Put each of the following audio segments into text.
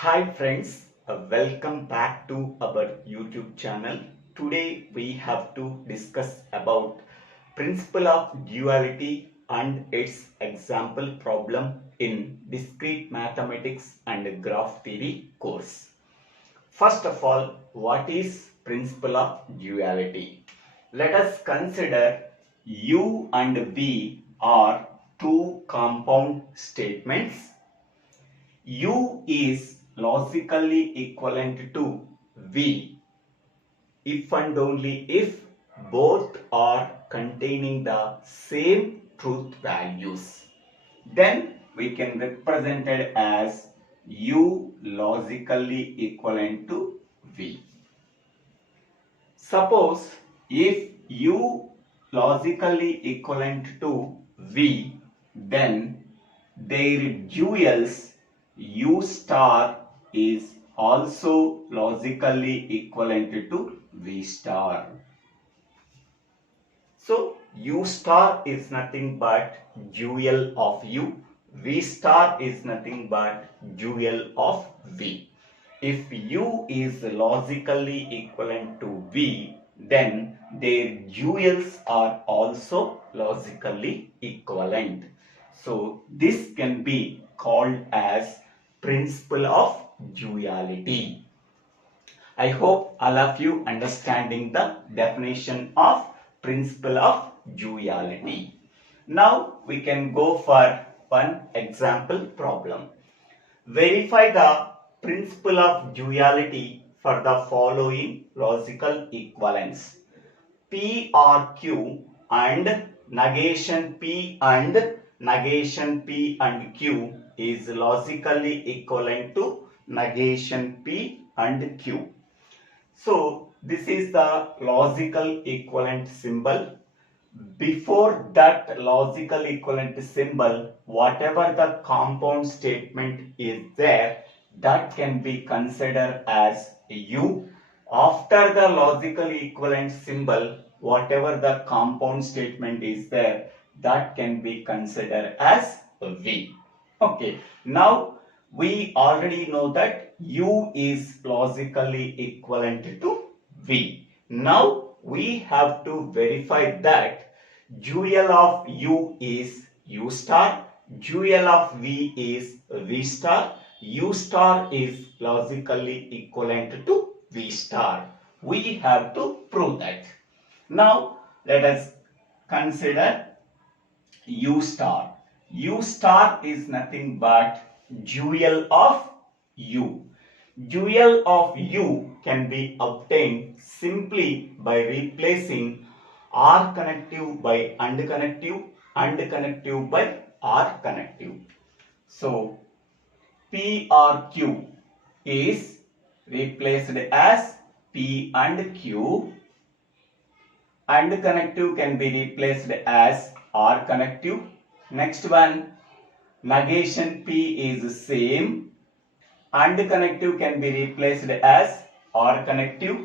Hi friends, welcome back to our YouTube channel. Today we have to discuss about principle of duality and its example problem in discrete mathematics and graph theory course. First of all, what is principle of duality? Let us consider U and V are two compound statements. U is logically equivalent to V if and only if both are containing the same truth values. Then we can represent it as U logically equivalent to V. Suppose if U logically equivalent to V, then their duals U star is also logically equivalent to V star. So U star is nothing but dual of U. V star is nothing but dual of V. If U is logically equivalent to V, then their duals are also logically equivalent. So this can be called as principle of duality. I hope all of you understanding the definition of principle of duality. Now we can go for one example problem. Verify the principle of duality for the following logical equivalence. P or Q and negation P and negation P and Q is logically equivalent to negation P and Q. So this is the logical equivalent symbol. Before that logical equivalent symbol, whatever the compound statement is there, that can be considered as U. After the logical equivalent symbol, whatever the compound statement is there, that can be considered as V. Okay, now we already know that U is logically equivalent to V. Now we have to verify that dual of U is U star, dual of V is V star, U star is logically equivalent to V star. We have to prove that. Now let us consider U star. U star is nothing but dual of U. Dual of U can be obtained simply by replacing R connective by AND connective by R connective. So P or Q is replaced as P and Q. AND connective can be replaced as R connective. Next one, negation P is same. AND connective can be replaced as R connective.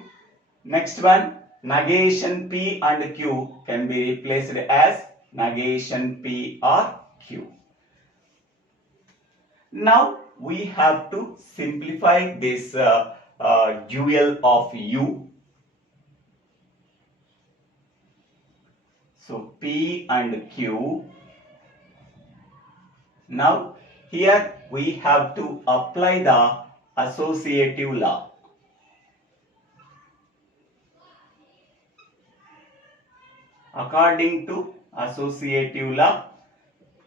Next one, negation P and Q can be replaced as negation P or Q. Now we have to simplify this dual of U. So P and Q. Now here we have to apply the associative law. According to associative law,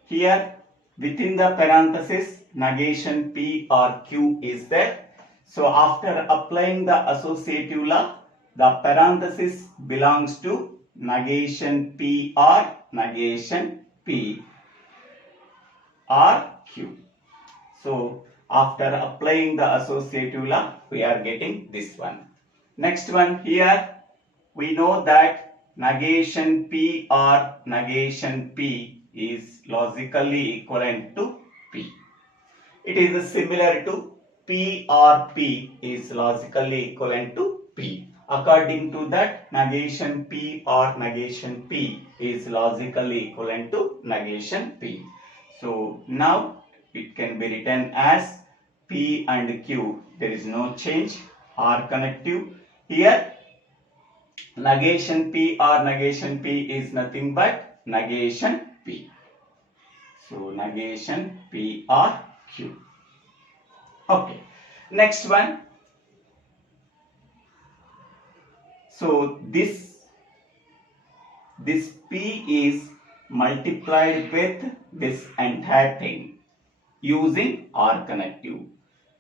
here within the parenthesis negation P or Q is there. So after applying the associative law, the parenthesis belongs to negation P or negation P or Q. So after applying the associative law, we are getting this one. Next one, here we know that negation P or negation P is logically equivalent to P. It is similar to P or P is logically equivalent to P. According to that, negation P or negation P is logically equivalent to negation P. So now it can be written as P and Q, there is no change, are connective. Here negation P or negation P is nothing but negation P. So negation P or Q. Okay. Next one. So this P is multiplied with this entire thing using R connective.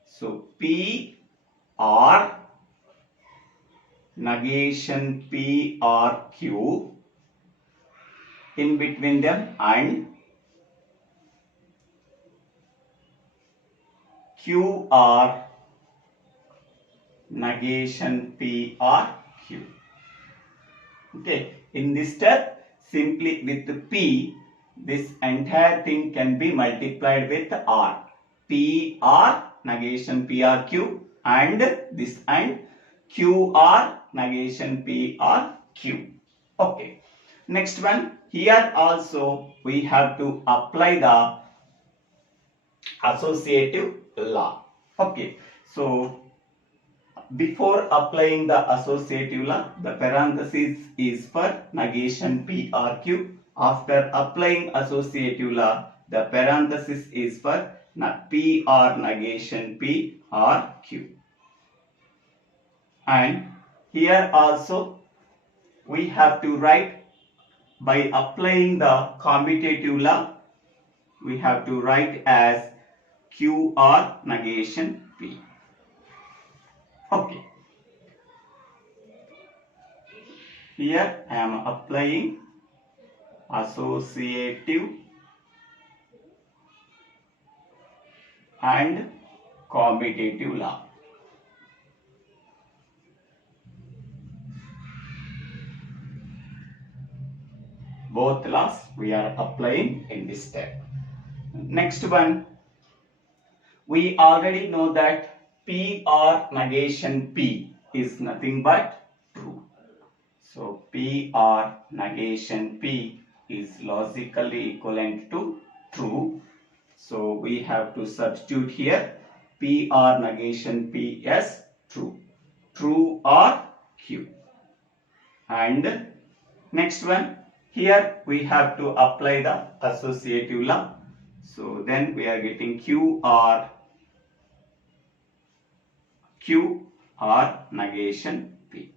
So P R negation P R Q in between them and Q R negation P R Q. Okay, in this step, simply with P, this entire thing can be multiplied with R. P R negation P R Q and this and Q R negation P R Q. Okay. Next one, here also we have to apply the associative law. Okay. So before applying the associative law, the parenthesis is for negation P R Q. After applying associative law, the parenthesis is for P R negation P R Q. And here also we have to write, by applying the commutative law, we have to write as Q R negation P. Okay. Here I am applying associative and commutative law. Both laws we are applying in this step. Next one, we already know that P or negation P is nothing but true. So P or negation P is logically equivalent to true. So we have to substitute here P or negation P as true. True or Q. And next one, here we have to apply the associative law. So then we are getting Q or negation P.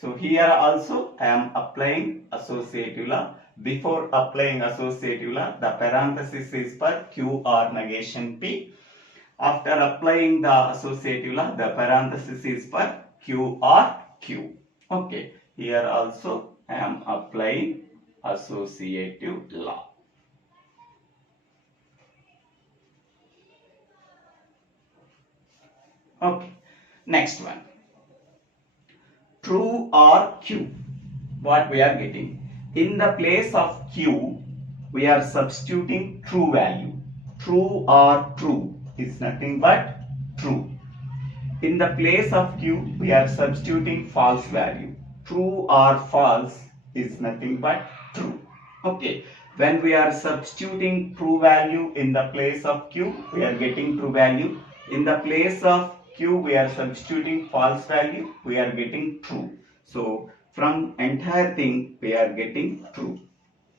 So here also I am applying associative law. Before applying associative law, the parenthesis is for Q or negation P. After applying the associative law, the parenthesis is for Q or Q. Okay, here also I am applying associative law. Okay, next one. True or Q. What we are getting? In the place of Q, we are substituting true value. True or true is nothing but true. In the place of Q, we are substituting false value. True or false is nothing but true. Okay. When we are substituting true value in the place of Q, we are getting true value. In the place of Q, we are substituting false value, we are getting true. So from entire thing we are getting true.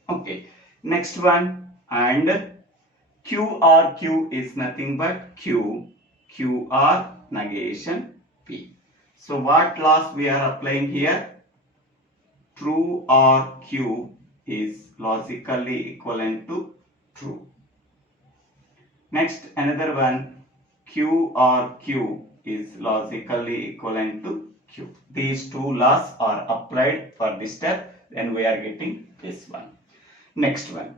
Okay. Next one, and Q or Q is nothing but Q or negation P. So what laws we are applying here? True or Q is logically equivalent to true. Next, another one, Q or Q is logically equivalent to Q. These two laws are applied for this step, then we are getting this one. Next one,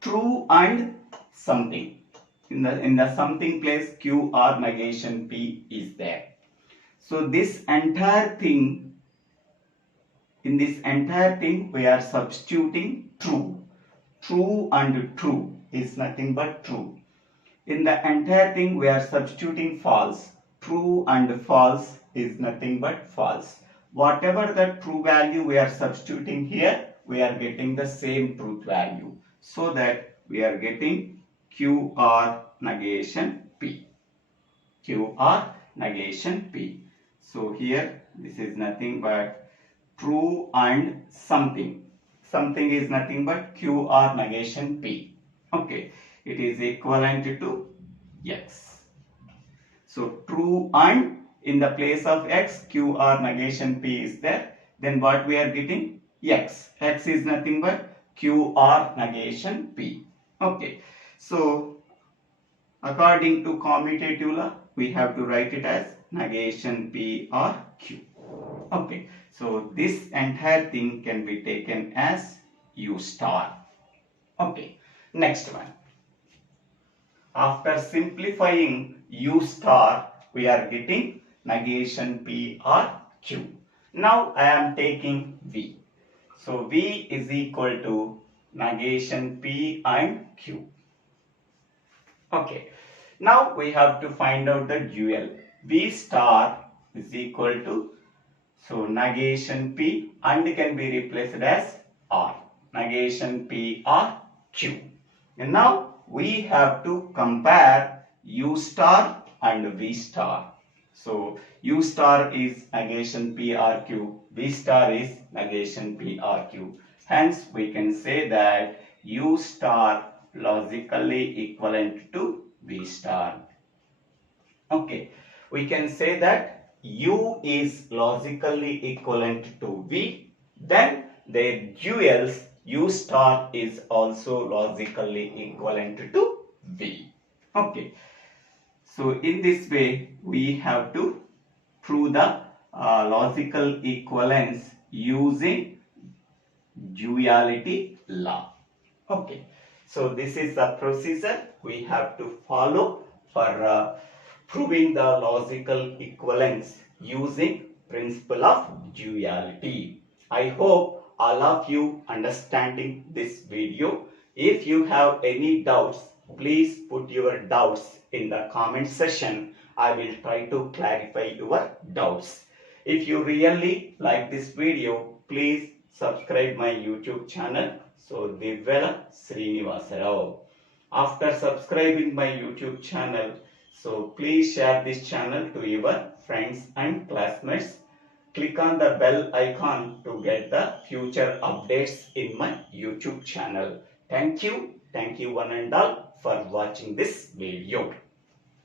true and something. In the something place, Q or negation P is there. So this entire thing, in this entire thing we are substituting true. True and true is nothing but true. In the entire thing we are substituting false. True and false is nothing but false. Whatever the true value we are substituting here, we are getting the same truth value. So that we are getting QR negation P. QR negation P. So here this is nothing but true and something. Something is nothing but QR negation P. Okay, it is equivalent to X. So true and in the place of X, QR negation P is there. Then what we are getting? X. X is nothing but QR negation P. Okay. So according to commutative law, we have to write it as negation P or Q. Okay. So this entire thing can be taken as U star. Okay. Next one. After simplifying U star, we are getting negation P or Q. Now I am taking V. So V is equal to negation P and Q. Okay. Now we have to find out the dual. V star is equal to, so negation P and can be replaced as R. Negation P or Q. And now we have to compare U star and V star. So U star is negation P R Q, V star is negation P R Q. Hence we can say that U star logically equivalent to V star. Okay, we can say that U is logically equivalent to V, then their duals U star is also logically equivalent to V. Okay. So in this way we have to prove the logical equivalence using duality law. Okay. So this is the procedure we have to follow for proving the logical equivalence using principle of duality. I hope all of you understanding this video. If you have any doubts, please put your doubts in the comment section. I will try to clarify your doubts. If you really like this video, please subscribe my YouTube channel. So Divya Srinivasa Rao. After subscribing my YouTube channel, so please share this channel to your friends and classmates. Click on the bell icon to get the future updates in my YouTube channel. Thank you one and all for watching this video.